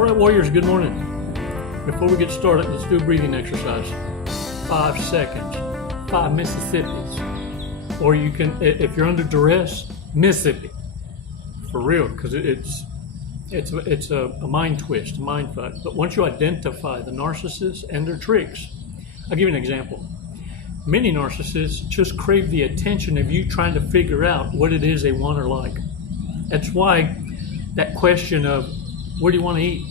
All right, warriors, good morning. Before we get started, let's do a breathing exercise. 5 seconds, 5 Mississippis. Or you can, if you're under duress, Mississippi. For real, because it's a mind twist, a mind fuck. But once you identify the narcissists and their tricks, I'll give you an example. Many narcissists just crave the attention of you trying to figure out what it is they want or like. That's why that question of, where do you want to eat?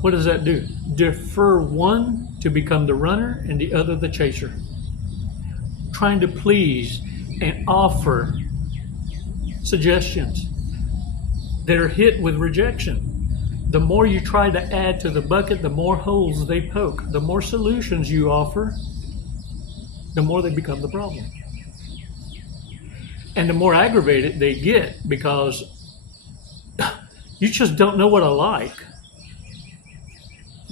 What does that do? Defer one to become the runner and the other the chaser. Trying to please and offer suggestions that are hit with rejection. The more you try to add to the bucket, the more holes they poke. The more solutions you offer, the more they become the problem. And the more aggravated they get because you just don't know what I like.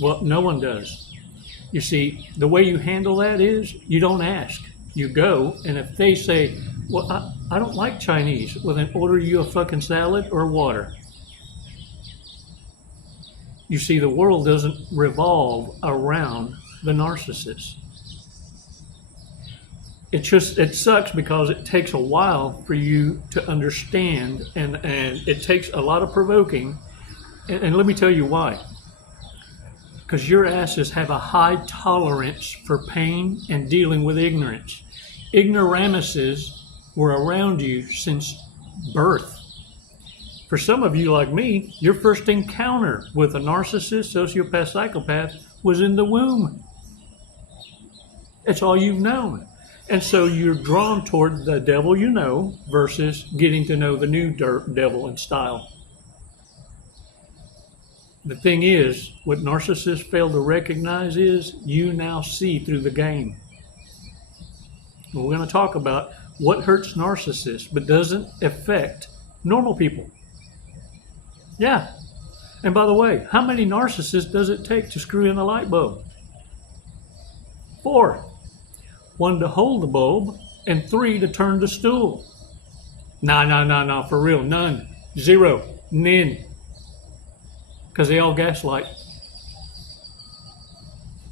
Well, no one does. You see, the way you handle that is you don't ask. You go, and if they say, well, I don't like Chinese, well, then order you a fucking salad or water. You see, the world doesn't revolve around the narcissist. It sucks because it takes a while for you to understand, and it takes a lot of provoking. And let me tell you why. Because your asses have a high tolerance for pain and dealing with ignorance. Ignoramuses were around you since birth. For some of you like me, your first encounter with a narcissist, sociopath, psychopath was in the womb. It's all you've known. And so you're drawn toward the devil you know versus getting to know the new devil in style. The thing is, what narcissists fail to recognize is you now see through the game. And we're going to talk about what hurts narcissists but doesn't affect normal people. Yeah. And by the way, how many narcissists does it take to screw in a light bulb? 4. 1 to hold the bulb, and 3 to turn the stool. No, for real, none. 0, none. Because they all gaslight.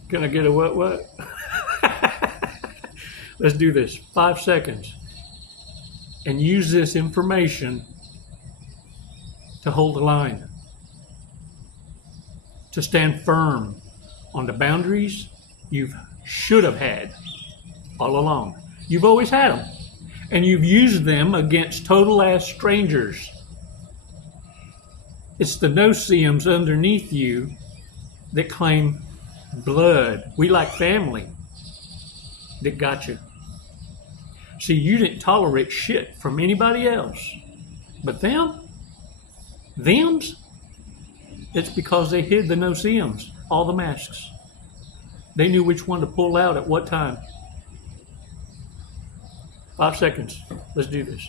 Can I get a what? Let's do this. 5 seconds. And use this information to hold the line. To stand firm on the boundaries you should have had all along. You've always had them. And you've used them against total ass strangers. It's the no-see-ums underneath you that claim blood. We like family that got you. See, you didn't tolerate shit from anybody else. But thems, it's because they hid the no-see-ums, all the masks. They knew which one to pull out at what time. 5 seconds. Let's do this.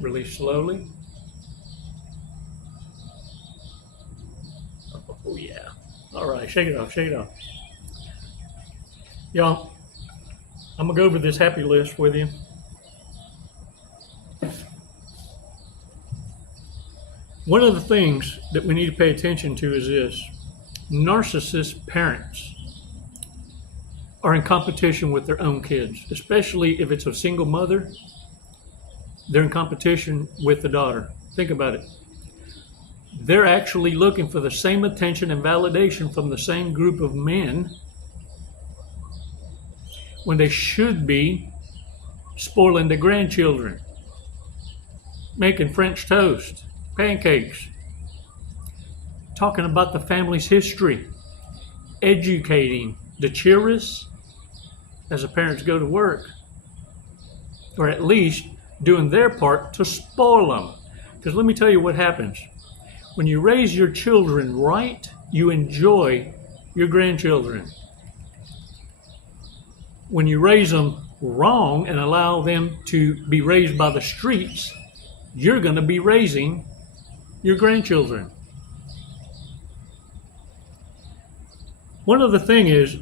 Release slowly. Oh yeah. All right, shake it off, shake it off. Y'all, I'm gonna go over this happy list with you. One of the things that we need to pay attention to is this. Narcissist parents are in competition with their own kids, especially if it's a single mother. They're in competition with the daughter. Think about it. They're actually looking for the same attention and validation from the same group of men when they should be spoiling the grandchildren, making French toast, pancakes, talking about the family's history, educating the cheerists as the parents go to work, or at least doing their part to spoil them. Because let me tell you what happens. When you raise your children right, you enjoy your grandchildren. When you raise them wrong and allow them to be raised by the streets, you're going to be raising your grandchildren. One other thing is,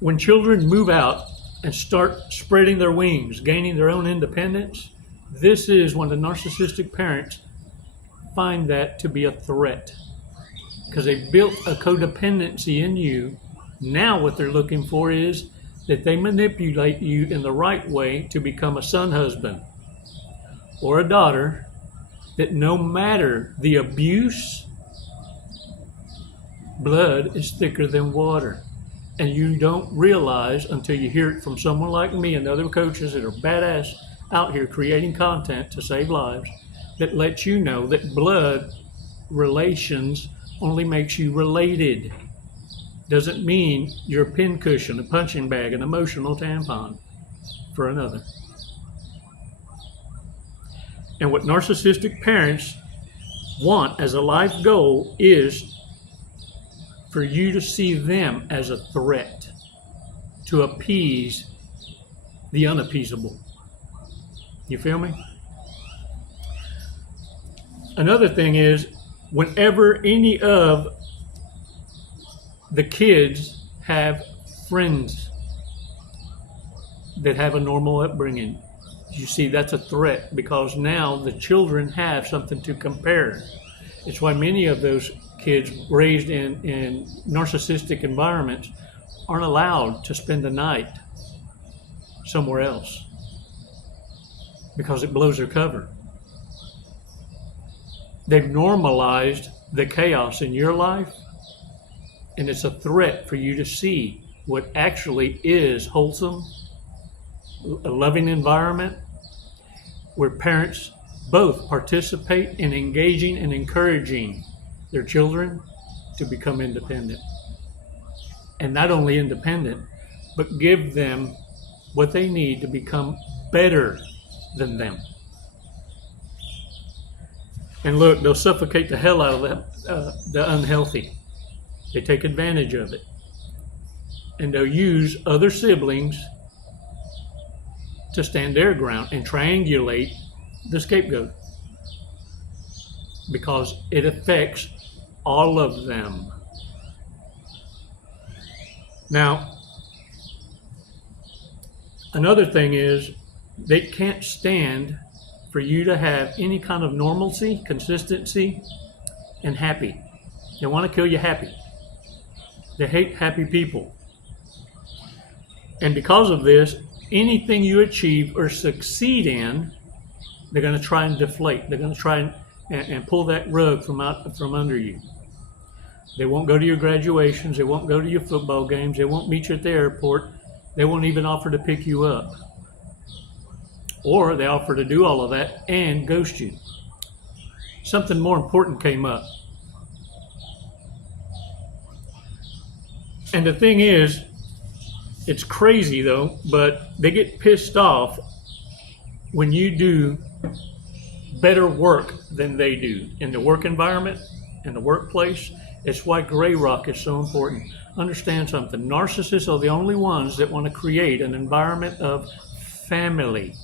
when children move out and start spreading their wings, gaining their own independence, this is when the narcissistic parents find that to be a threat because they've built a codependency in you. Now what they're looking for is that they manipulate you in the right way to become a son husband or a daughter, that no matter the abuse, blood is thicker than water. And you don't realize until you hear it from someone like me and other coaches that are badass out here creating content to save lives, that lets you know that blood relations only makes you related. Doesn't mean you're a pincushion, a punching bag, an emotional tampon for another. And what narcissistic parents want as a life goal is for you to see them as a threat to appease the unappeasable. You feel me? Another thing is, whenever any of the kids have friends that have a normal upbringing, you see that's a threat because now the children have something to compare. It's why many of those kids raised in narcissistic environments aren't allowed to spend the night somewhere else because it blows their cover. They've normalized the chaos in your life, and it's a threat for you to see what actually is wholesome, a loving environment where parents both participate in engaging and encouraging their children to become independent. And not only independent, but give them what they need to become better than them. And look, they'll suffocate the hell out of the unhealthy. They take advantage of it. And they'll use other siblings to stand their ground and triangulate the scapegoat because it affects all of them. Now, another thing is they can't stand for you to have any kind of normalcy, consistency, and happy. They want to kill you happy. They hate happy people. And because of this, anything you achieve or succeed in, they're going to try and deflate. They're going to try and pull that rug from under you. They won't go to your graduations. They won't go to your football games. They won't meet you at the airport. They won't even offer to pick you up. Or they offer to do all of that and ghost you. Something more important came up. And the thing is, it's crazy though, but they get pissed off when you do better work than they do in the work environment, in the workplace. It's why gray rock is so important. Understand something. Narcissists are the only ones that want to create an environment of family.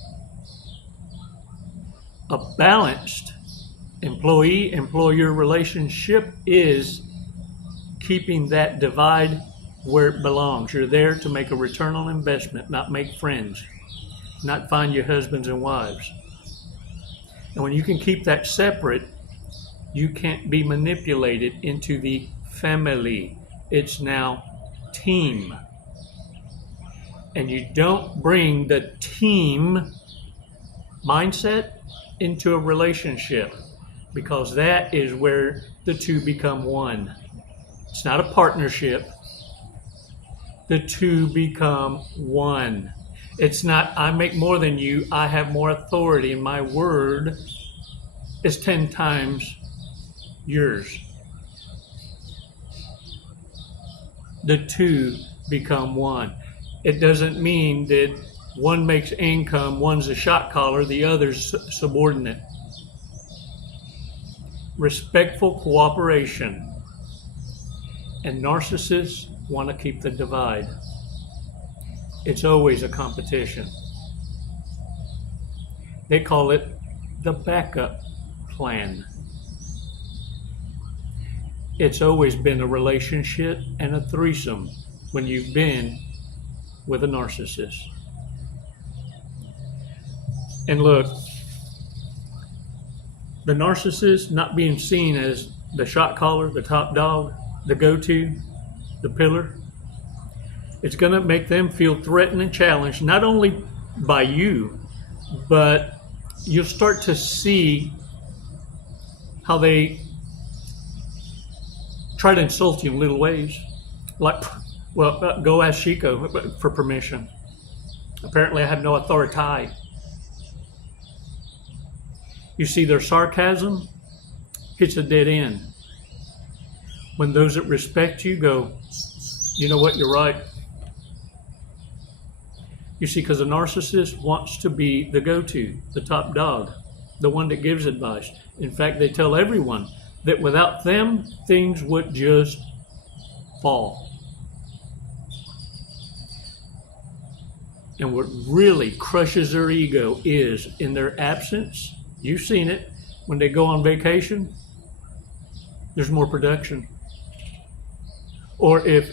A balanced employee-employer relationship is keeping that divide where it belongs. You're there to make a return on investment, not make friends, not find your husbands and wives. And when you can keep that separate, you can't be manipulated into the family. It's now team. And you don't bring the team mindset into a relationship because that is where the two become one. It's not a partnership. The two become one. It's not, I make more than you, I have more authority, and my word is 10 times yours. The two become one. It doesn't mean that one makes income, one's a shot caller, the other's subordinate. Respectful cooperation. And narcissists want to keep the divide. It's always a competition. They call it the backup plan. It's always been a relationship and a threesome when you've been with a narcissist. And look, the narcissist not being seen as the shot caller, the top dog, the go-to, the pillar, it's going to make them feel threatened and challenged, not only by you, but you'll start to see how they try to insult you in little ways. Like, well, go ask Chico for permission. Apparently I have no authority. You see, their sarcasm hits a dead end. When those that respect you go, you know what, you're right. You see, because a narcissist wants to be the go-to, the top dog, the one that gives advice. In fact, they tell everyone that without them, things would just fall. And what really crushes their ego is in their absence. You've seen it. When they go on vacation, there's more production. Or if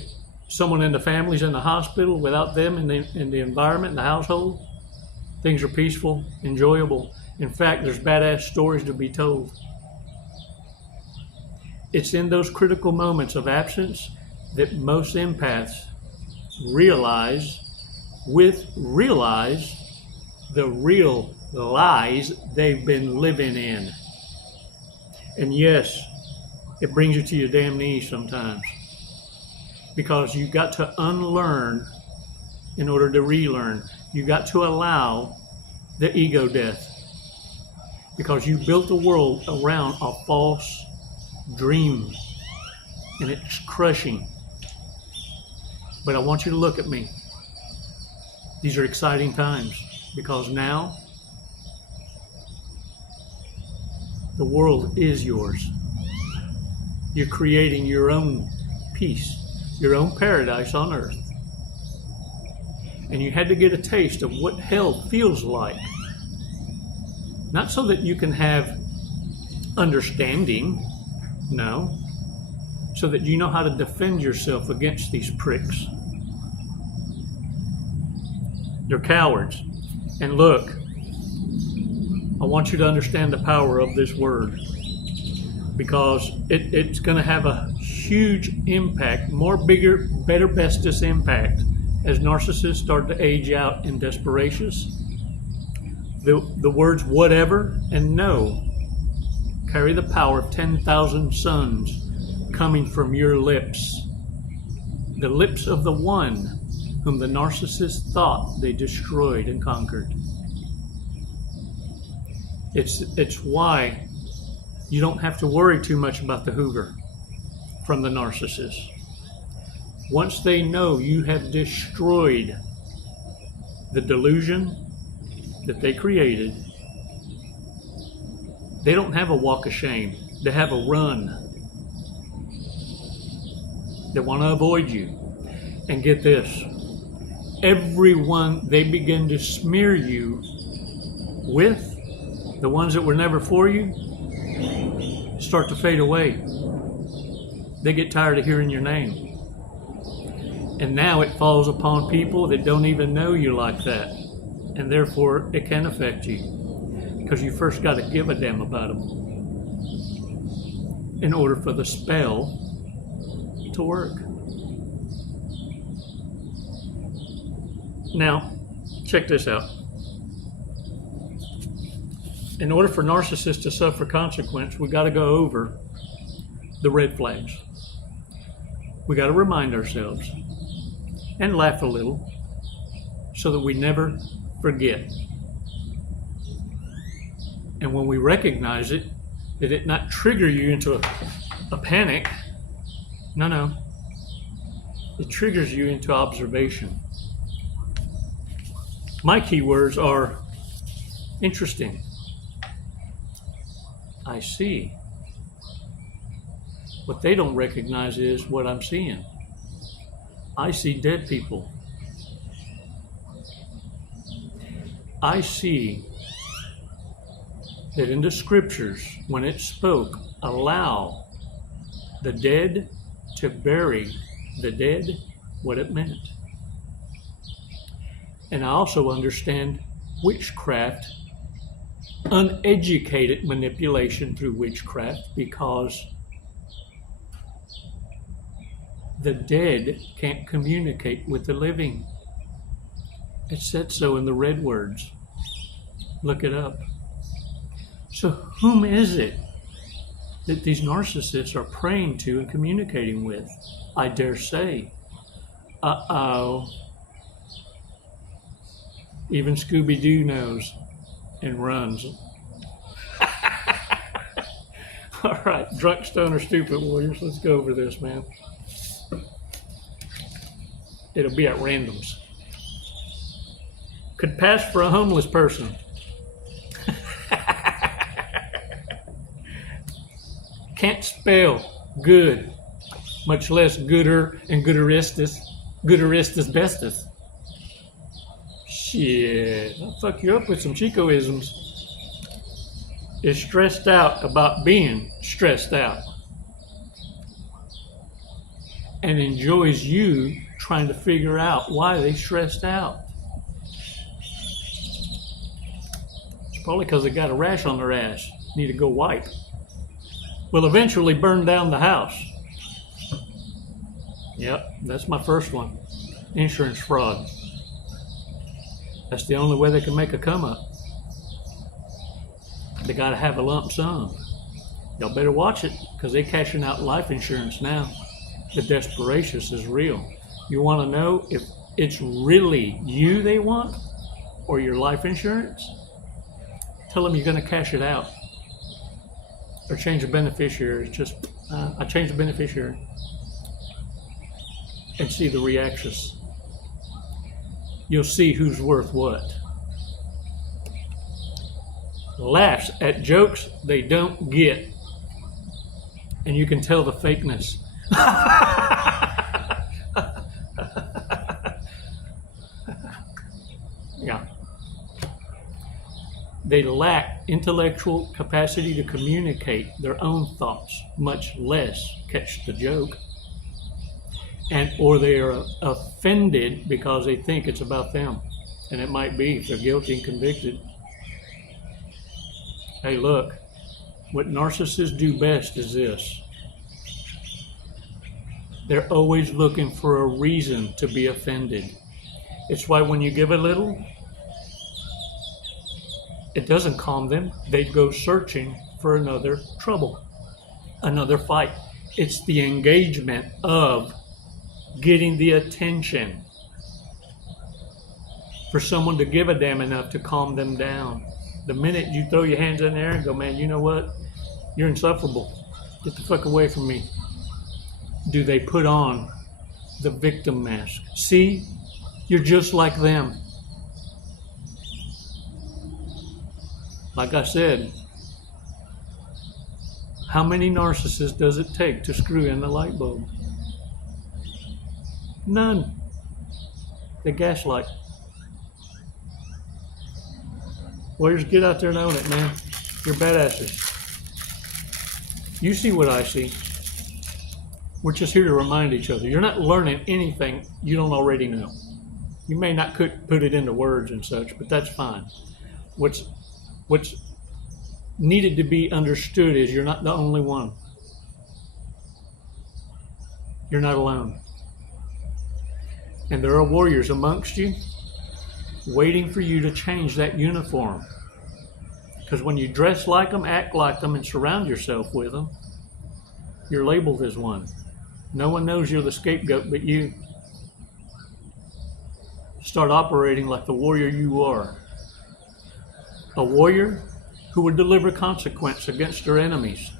someone in the family's in the hospital, without them in the environment, in the household, things are peaceful, enjoyable. In fact, there's badass stories to be told. It's in those critical moments of absence that most empaths realize the real lies they've been living in. And yes, it brings you to your damn knees sometimes, because you got to unlearn in order to relearn. You got to allow the ego death, because you built the world around a false dream, and it's crushing. But I want you to look at me. These are exciting times, because now the world is yours. You're creating your own peace, your own paradise on earth. And you had to get a taste of what hell feels like. Not so that you can have understanding, no, so that you know how to defend yourself against these pricks. They're cowards. And look, I want you to understand the power of this word, because it's going to have a huge impact, bigger, better, bestest impact as narcissists start to age out in desperation. The words whatever and no carry the power of 10,000 suns coming from your lips, the lips of the one whom the narcissist thought they destroyed and conquered. It's why you don't have to worry too much about the Hoover from the narcissist. Once they know you have destroyed the delusion that they created, they don't have a walk of shame. They have a run. They want to avoid you. And get this, everyone they begin to smear you with, the ones that were never for you, start to fade away. They get tired of hearing your name. And now it falls upon people that don't even know you like that. And therefore, it can affect you. Because you first got to give a damn about them in order for the spell to work. Now, check this out. In order for narcissists to suffer consequence, we got to go over the red flags. We got to remind ourselves and laugh a little so that we never forget. And when we recognize it, that it not trigger you into a panic. No. It triggers you into observation. My keywords are interesting. I see. What they don't recognize is what I'm seeing. I see dead people. I see that in the scriptures, when it spoke, allow the dead to bury the dead, what it meant. And I also understand witchcraft, uneducated manipulation through witchcraft, because the dead can't communicate with the living. It said so in the red words. Look it up. So whom is it that these narcissists are praying to and communicating with? I dare say. Uh-oh. Even Scooby-Doo knows and runs. All right, drunk, stoner, stupid warriors, let's go over this, man. It'll be at randoms. Could pass for a homeless person. Can't spell good, much less gooder and gooderistus bestus. Shit, I'll fuck you up with some Chicoisms. Is stressed out about being stressed out. And enjoys you trying to figure out why they stressed out. It's probably because they got a rash on their ass. Need to go wipe. Will eventually burn down the house. Yep, that's my first one. Insurance fraud. That's the only way they can make a come up. They gotta have a lump sum. Y'all better watch it, because they're cashing out life insurance now. The desperation is real. You want to know if it's really you they want or your life insurance? Tell them you're going to cash it out. Or change the beneficiary. I change the beneficiary. And see the reactions. You'll see who's worth what. Laughs at jokes they don't get. And you can tell the fakeness. Yeah. They lack intellectual capacity to communicate their own thoughts, much less catch the joke. Or they are offended because they think it's about them. And it might be if they're guilty and convicted. Hey, look, what narcissists do best is this. They're always looking for a reason to be offended. It's why when you give a little, it doesn't calm them. They go searching for another trouble, another fight. It's the engagement of getting the attention for someone to give a damn enough to calm them down. The minute you throw your hands in there and go, man, you know what? You're insufferable. Get the fuck away from me. Do they put on the victim mask? See, you're just like them. Like I said, how many narcissists does it take to screw in the light bulb? None. They gaslight. Warriors, get out there and own it, man. You're badasses. You see what I see. We're just here to remind each other. You're not learning anything you don't already know. You may not put it into words and such, but that's fine. What's needed to be understood is you're not the only one. You're not alone. And there are warriors amongst you waiting for you to change that uniform. Because when you dress like them, act like them, and surround yourself with them, you're labeled as one. No one knows you're the scapegoat but you. Start operating like the warrior you are. A warrior who would deliver consequence against their enemies,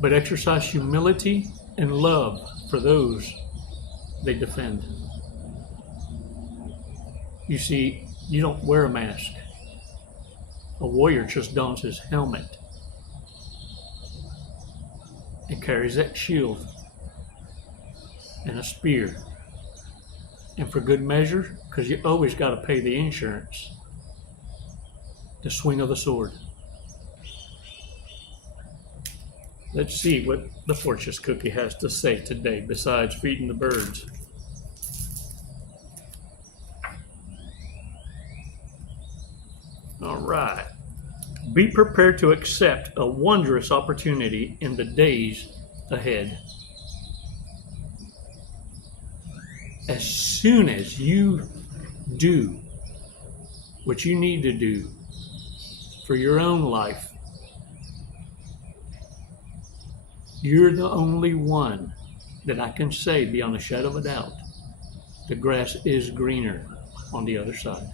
but exercise humility and love for those they defend. You see, you don't wear a mask. A warrior just dons his helmet and carries that shield and a spear. And for good measure, because you always got to pay the insurance, the swing of the sword. Let's see what the fortune cookie has to say today besides feeding the birds. All right. Be prepared to accept a wondrous opportunity in the days ahead. As soon as you do what you need to do for your own life, you're the only one that I can say beyond a shadow of a doubt, the grass is greener on the other side.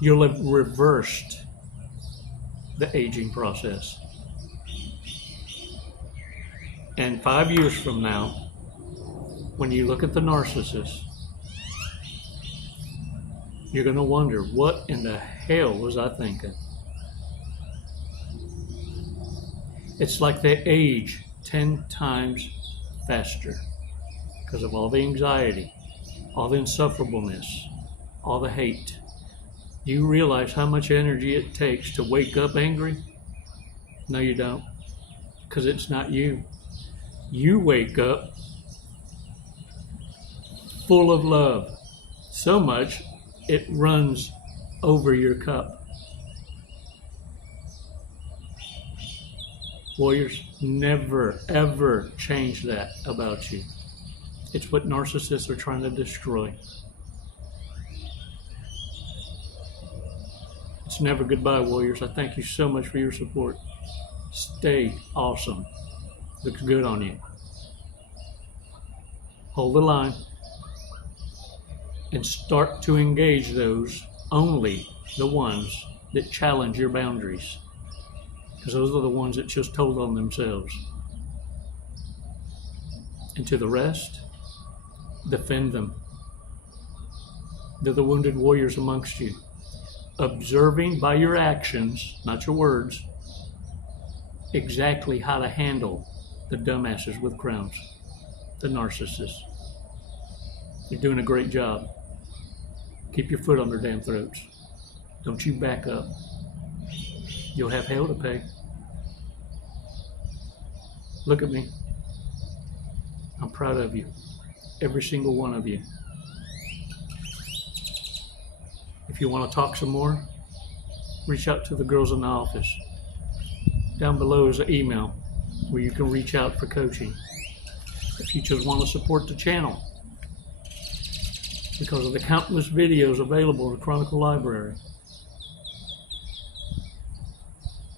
You'll have reversed the aging process. And 5 years from now, when you look at the narcissist, you're going to wonder, what in the hell was I thinking? It's like they age 10 times faster because of all the anxiety, all the insufferableness, all the hate. You realize how much energy it takes to wake up angry? No, you don't, because it's not you. You wake up full of love, so much it runs over your cup. Warriors, never, ever change that about you. It's what narcissists are trying to destroy. It's never goodbye, warriors. I thank you so much for your support. Stay awesome. Looks good on you. Hold the line and start to engage those, only the ones that challenge your boundaries, because those are the ones that just told on themselves. And to the rest, defend them. They're the wounded warriors amongst you, observing by your actions, not your words, exactly how to handle the dumbasses with crowns, the narcissists. You're doing a great job. Keep your foot on their damn throats. Don't you back up. You'll have hell to pay. Look at me. I'm proud of you. Every single one of you. If you want to talk some more, reach out to the girls in the office. Down below is an email where you can reach out for coaching. If you just want to support the channel, because of the countless videos available in the Chronicle Library,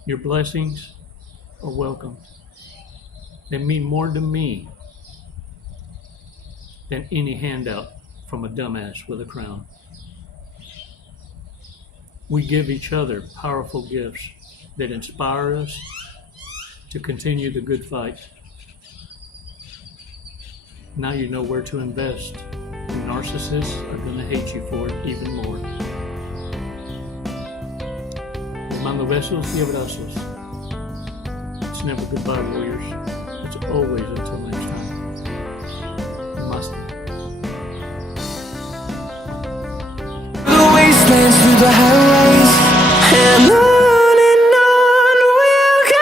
your blessings are welcome. They mean more to me than any handout from a dumbass with a crown. We give each other powerful gifts that inspire us to continue the good fight. Now you know where to invest. And narcissists are going to hate you for it even more. Mando besos y abrazos. It's never goodbye, warriors. It's always until next time. Namaste. The wastelands through the highways, and on we'll go.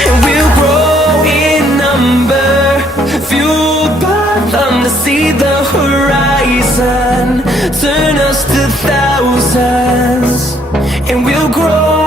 And we'll grow in number, fueled by them to see the horizon, turn us to thousands, and we'll grow